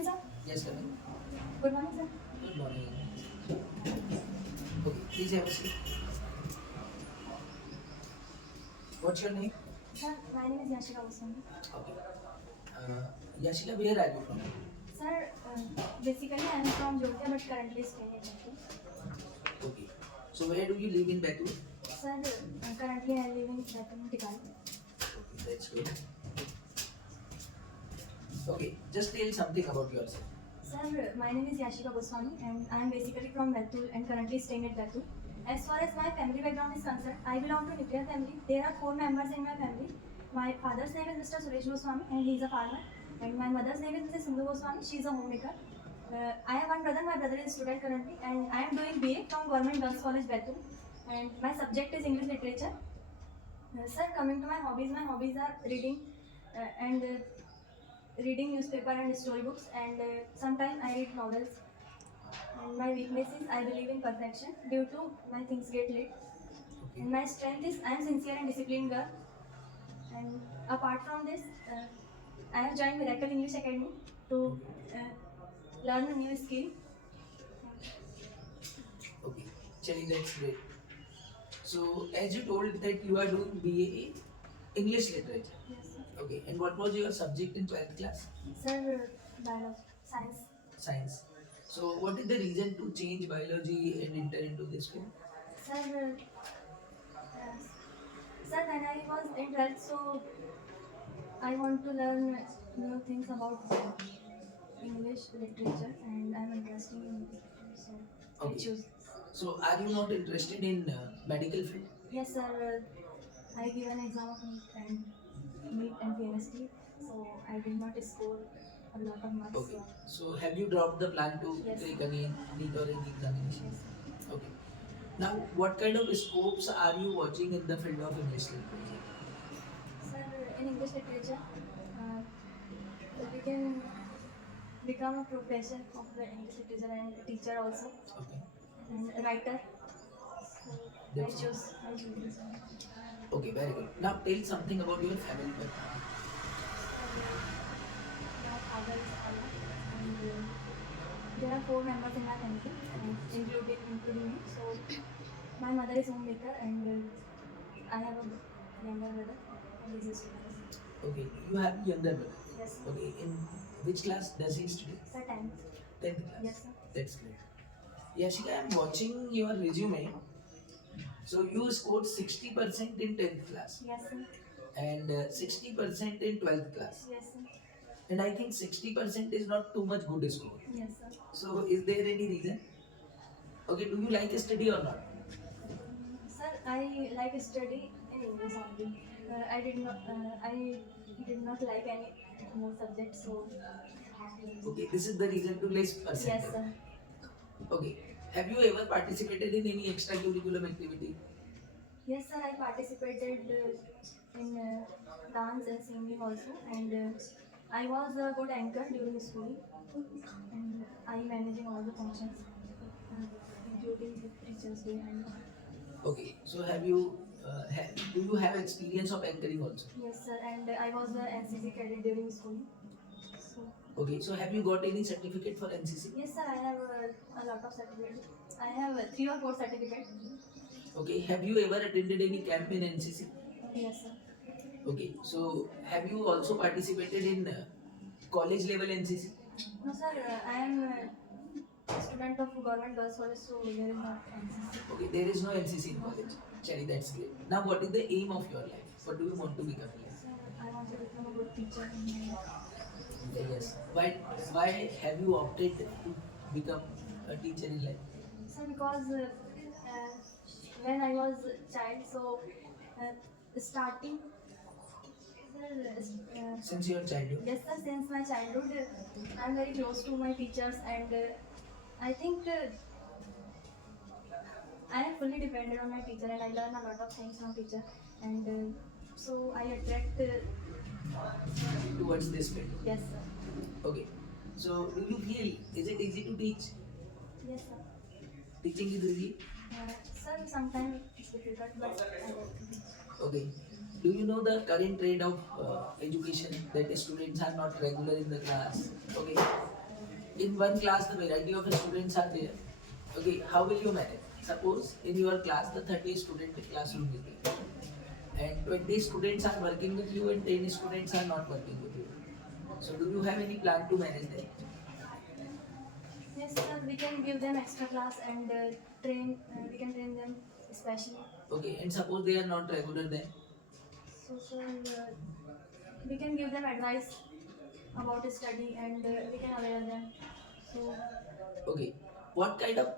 in, sir. Yes, come in. Good morning, sir. Good morning. Okay, please have a seat. What's your name? Sir, my name is Yashika Goswami. Okay. Yashika, where are you from? Sir, basically I am from Georgia but currently staying in Bangalore. Okay. So where do you live in Bangalore? Sir, currently I live in Tikal. Okay, that's good. Okay, just tell something about yourself. Sir, my name is Yashika Goswami and I am basically from Batul and currently staying at Batul. As far as my family background is concerned, I belong to nuclear family. There are 4 members in my family. My father's name is Mr. Suresh Goswami and he is a farmer. And my mother's name is Mrs. Sindhu Goswami. She is a homemaker. I have one brother. My brother is a student currently and I am doing BA from Government Girls College Batul. And my subject is English literature. Sir, coming to my hobbies are reading and reading newspaper and storybooks, and sometimes I read novels. And my weakness is I believe in perfection due to my things get late. Okay. And my strength is I am sincere and disciplined girl. And apart from this, I have joined Miracle English Academy to learn a new skill. Okay. Chali, that's great. So as you told that you are doing BA English literature. Yes, sir. Okay. And what was your subject in 12th class? Sir, biology, science. Science. So what is the reason to change biology and enter into this field? Sir, sir, when I was in 12th, so I want to learn new things about English literature, and I'm interested in it, so I Okay. choose. So are you not interested in medical field? Yes, sir. I give an exam of NEET and PNST, so I did not score a lot of marks. Okay. So have you dropped the plan to Yes. take again NEET or any examination? Yes, sir. Okay. Now, what kind of scopes are you watching in the field of English literature? Sir, in English literature, we can become a professor of the English literature and a teacher also, Okay. and a writer. So I That's choose this one. Okay, very good. Now, tell something about your family background. My father is Allah, and there are 4 members in my family, including me. So my mother is homemaker, and I have a younger brother, and he's a student. Okay, you have younger brother. Yes, sir. Okay, in which class does he study? Sir, 10th. 10th class. Yes, sir. That's great. Yashika, I am watching your resume. So you scored 60% in 10th class Yes, sir. and 60% in 12th class. Yes, sir. And I think 60% is not too much good score. Yes, sir. So is there any reason? Okay, do you like study or not? Sir, I like study in English only. I did not like any more subjects, so Okay, this is the reason to less percent. yes, sir. Okay, have you ever participated in any extracurriculum activity? Yes, sir. I participated in dance and singing also, and I was a good anchor during schooling, and I managing all the functions, including the teachers' day and all. Okay, so do you have experience of anchoring also? Yes, sir. And I was a NCC cadet during schooling. So Okay, so have you got any certificate for NCC? yes, sir. I have a lot of certificates. I have 3 or 4 certificates. Okay, have you ever attended any camp in NCC? Yes, sir. Okay, so have you also participated in college level NCC? No, sir. I am a student of Government Girls College, so there is not NCC. Okay, there is no NCC in college. Chari, that's great. Now, what is the aim of your life? What do you want to become in life? So I want to become a good teacher in my life. Yes. Why have you opted to become a teacher in life? So because when I was a child, so starting, Since your childhood? yes, sir, since my childhood, I'm very close to my teachers, and I think I am fully dependent on my teacher, and I learn a lot of things from teacher, and so I attract. Towards this field. Yes, sir. Okay. So, do you feel is it easy to teach? Yes, sir. Teaching is easy. Sir, sometimes it's difficult, but I like to teach. Okay. Do you know the current trend of education that students are not regular in the class? Okay. In one class, the variety of students are there. Okay, how will you manage? Suppose in your class, the 30 student classroom is there, and 20 students are working with you, and 10 students are not working with you. So, do you have any plan to manage that? Yes, sir. We can give them extra class and train. We can train them especially. Okay, and suppose they are not regular then. So, sir, we can give them advice about study and we can aware them. So, Okay, what kind of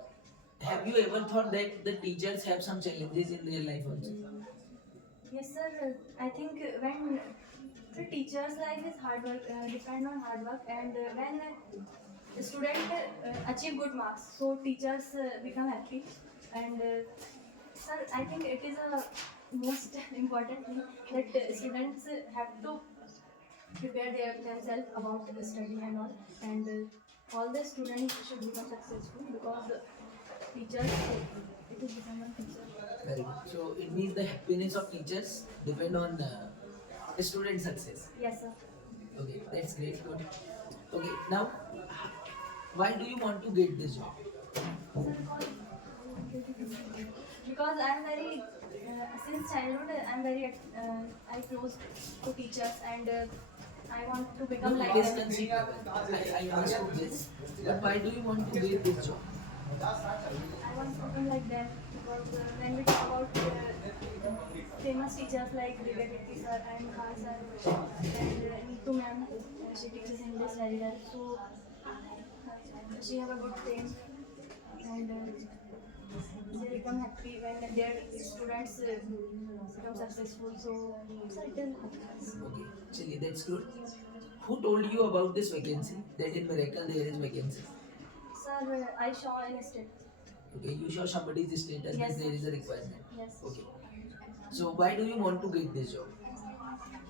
have you ever thought that the teachers have some challenges in their life also? yes, sir. I think when the teacher's life is hard work, depend on hard work, and when the student achieve good marks, so teachers become happy. And sir, I think it is a most important thing that students have to prepare themselves about the study and all the students should become successful because teachers it is become one teacher. Very good. So it means the happiness of teachers depend on the student success. Yes, sir. Okay, that's great. Good. Okay, now why do you want to get this job? Sir, because I'm very since childhood I'm very I close to teachers and I want to become No, like it is them. conceivable. I understood this. But why do you want to get this job? I want to become like them because when we talk about famous teachers like Divya Kirti sir and Khan sir and Neetu ma'am, she teaches English very well. So she have a good fame and they become happy when their students become successful. So it is Okay, Chili, that's good. Who told you about this vacancy? That in Miracle there is vacancy. sir, I saw in a state. Okay, you saw somebody's status Yes, that there sir. is a requirement. Yes. Okay. So why do you want to get this job?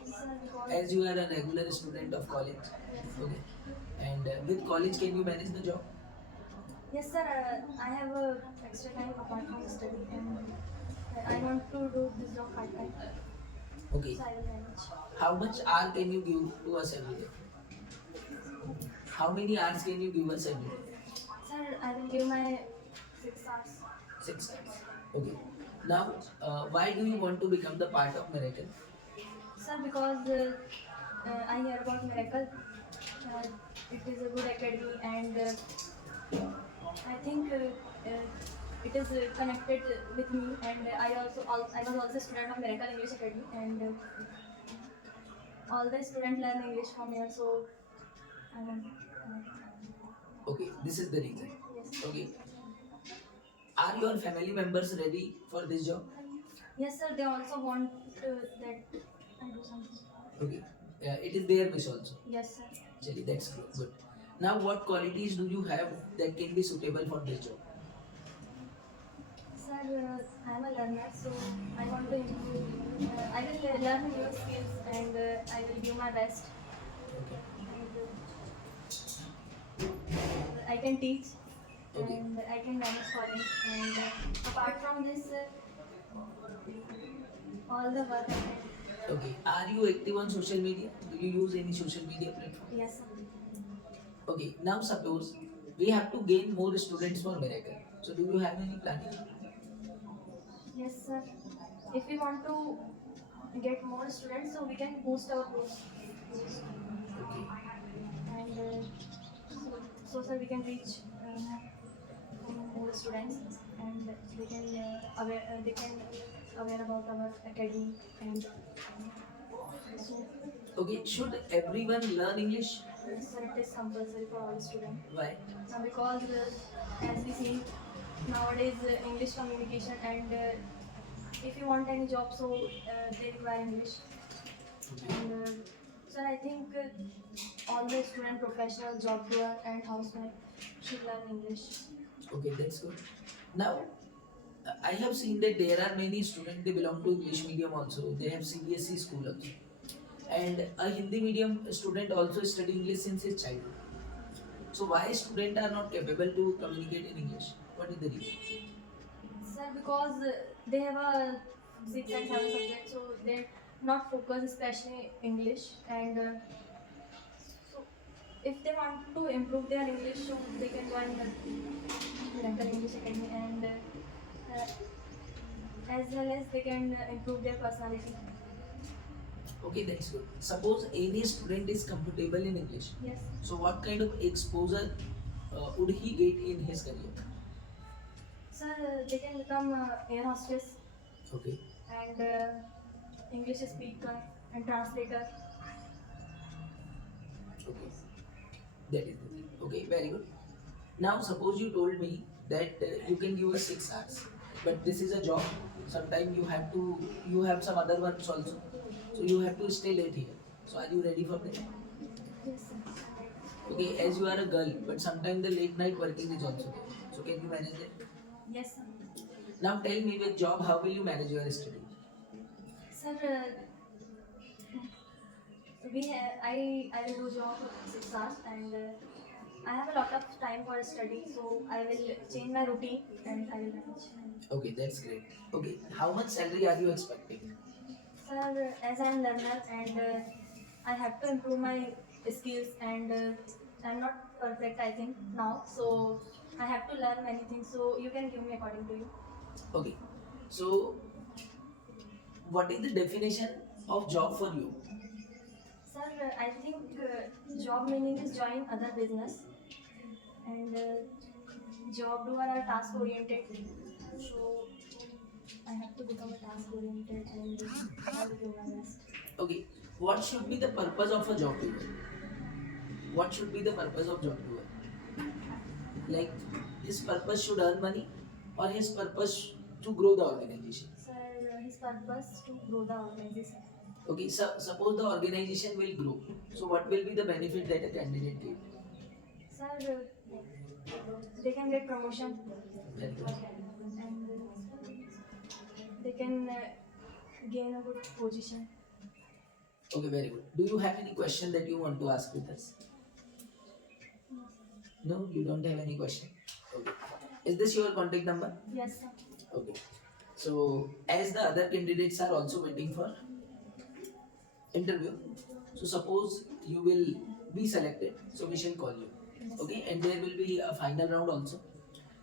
Sir, because As you are a regular student of college. Okay. And with college, can you manage the job? yes, sir. I have a extra time apart from study, and I want to do this job part time. Okay. So I will manage. How much hour can you give to us every day? How many hours can you give us every day? Sir, I will give my 6 hours. 6 hours. Okay. Now, why do you want to become the part of Miracle? Sir, because I hear about Miracle. Uh, it is a good academy, and I think it is connected with me. And I was also a student of Miracle English Academy, and all the students learn English from here. So I want. Okay, this is the reason. Yes. Okay. Are your family members ready for this job? Yes, sir. They also want that I do something. Okay. It is their wish also. Yes, sir. Actually, that's good. Now, what qualities do you have that can be suitable for this job? Sir, I am a learner, so I want to improve. I will learn new skills and I will do my best. Okay. And, I can teach Okay. and I can manage college. And apart from this, all the work. Okay. Are you active on social media? Do you use any social media platform? Yes, sir. Okay. Now, suppose we have to gain more students for Miracle. So, do you have any planning? Yes, sir. If we want to get more students, so we can boost our post. Okay. And so sir, we can reach more students and they can aware about our academy and so Okay. Should everyone learn English? yes, sir, it is compulsory for all students. Why? Because as we see nowadays English communication and if you want any job, so they require English. And sir, I think all the student, professional, job doer, and housewife should learn English. Okay, that's good. Now, I have seen that there are many students, they belong to English medium also. They have CBSE school also. And a Hindi medium student also study English since his childhood. So why students are not capable to communicate in English? What is the reason? Sir, because they have a 6 and 7 subjects, so they're not focused, especially English. And so if they want to improve their English, so they can join the Rental English Academy, and as well as they can improve their personality. Okay, that's good. Suppose any student is comfortable in English. Yes. So what kind of exposure would he get in his career? Sir, they can become air hostess Okay. and English speaker and translator. Okay. That is the thing. Okay, very good. Now suppose you told me that you can give us 6 hours, but this is a job. Sometimes you have some other ones also. So you have to stay late here. So are you ready for that? Yes, sir. Okay, as you are a girl, but sometimes the late night working is also there. So can you manage that? Yes, sir. Now tell me with job, how will you manage your study? Sir, I will do job for 6 hours, and I have a lot of time for study, so I will change my routine and I will manage. Okay, that's great. Okay, how much salary are you expecting? Sir, as I am learner and I have to improve my skills, and I'm not perfect, I think, now, so I have to learn many things, so you can give me according to you. Okay, so what is the definition of job for you? Sir, I think job meaning is join other business, and job doer are task oriented, so I have to become a task oriented and I will do my best. Okay, what should be the purpose of a job doer? What should be the purpose of job doer? Like his purpose should earn money or his purpose to grow the organization? Sir, his purpose to grow the organization. Okay, so suppose the organization will grow. So what will be the benefit that a candidate get? Sir, they can get promotion Very good. and they can gain a good position. Okay, very good. Do you have any question that you want to ask with us? No, you don't have any question. Okay. Is this your contact number? Yes, sir. Okay. So as the other candidates are also waiting for interview, so suppose you will be selected, so we shall call you. Okay, and there will be a final round also.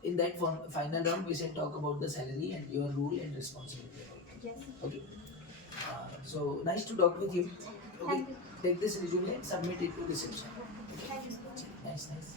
In that final round, we shall talk about the salary and your role and responsibility. Yes, sir. Okay. So nice to talk with you. Okay. Thank you. Take this resume and submit it to reception. Thank you, sir. Nice, nice.